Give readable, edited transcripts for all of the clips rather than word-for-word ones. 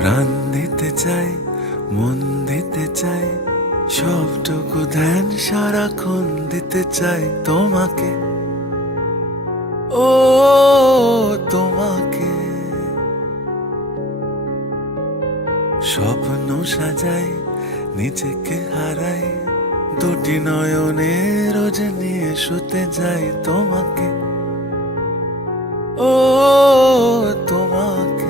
প্রাণ দিতে চাই, মন দিতে চাই, সবটুকু ধ্যান সারাক্ষণ দিতে চাই তোমাকে, ও তোমাকে। স্বপ্ন সাজাই, নিজেকে হারাই, দুটি নয়নে রোজ নিয়ে শুতে যাই তোমাকে, ও তোমাকে।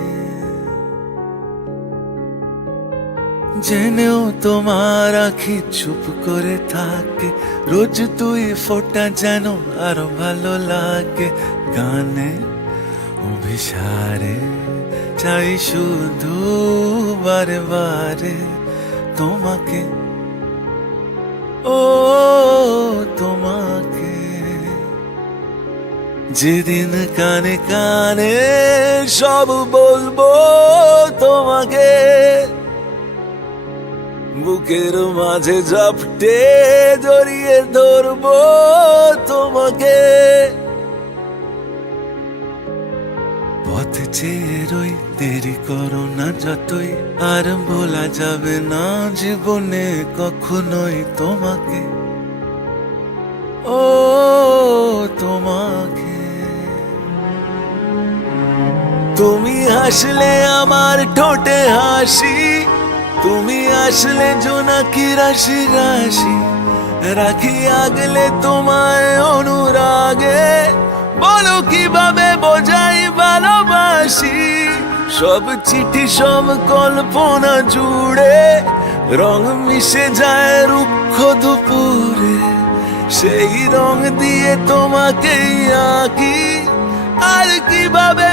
জেনেও তোমার আখি চুপ করে থাকে, রোজ তুই ফোঁটা যেন আরো ভালো লাগে। গানে অভিসারে চাই শুধু বারে বারে তোমাকে, ও তোমাকে। যেদিন কানে কানে সব বলবো তোমাকে, বুকের মাঝে ঝাপটে জড়িয়ে ধরবো তোমাকে। পথ চেয়ে রই, দেরি করো না যতই, আর ভোলা যাবে না জীবনে কখনোই তোমাকে, ও তোমাকে। তুমি হাসলে আমার ঠোঁটে হাসি, তুমি আসলে জোনাকি রাশি রাশি, রাখি আগলে তোমায় অনুরাগে, বলো কিভাবে বোঝাই ভালোবাসি। সব চিঠি সব কল্পনা জুড়ে রং মিশে যায় রুক্ষ দুপুরে, সেই রং দিয়ে তোমাকেই আঁকি। আর কিভাবে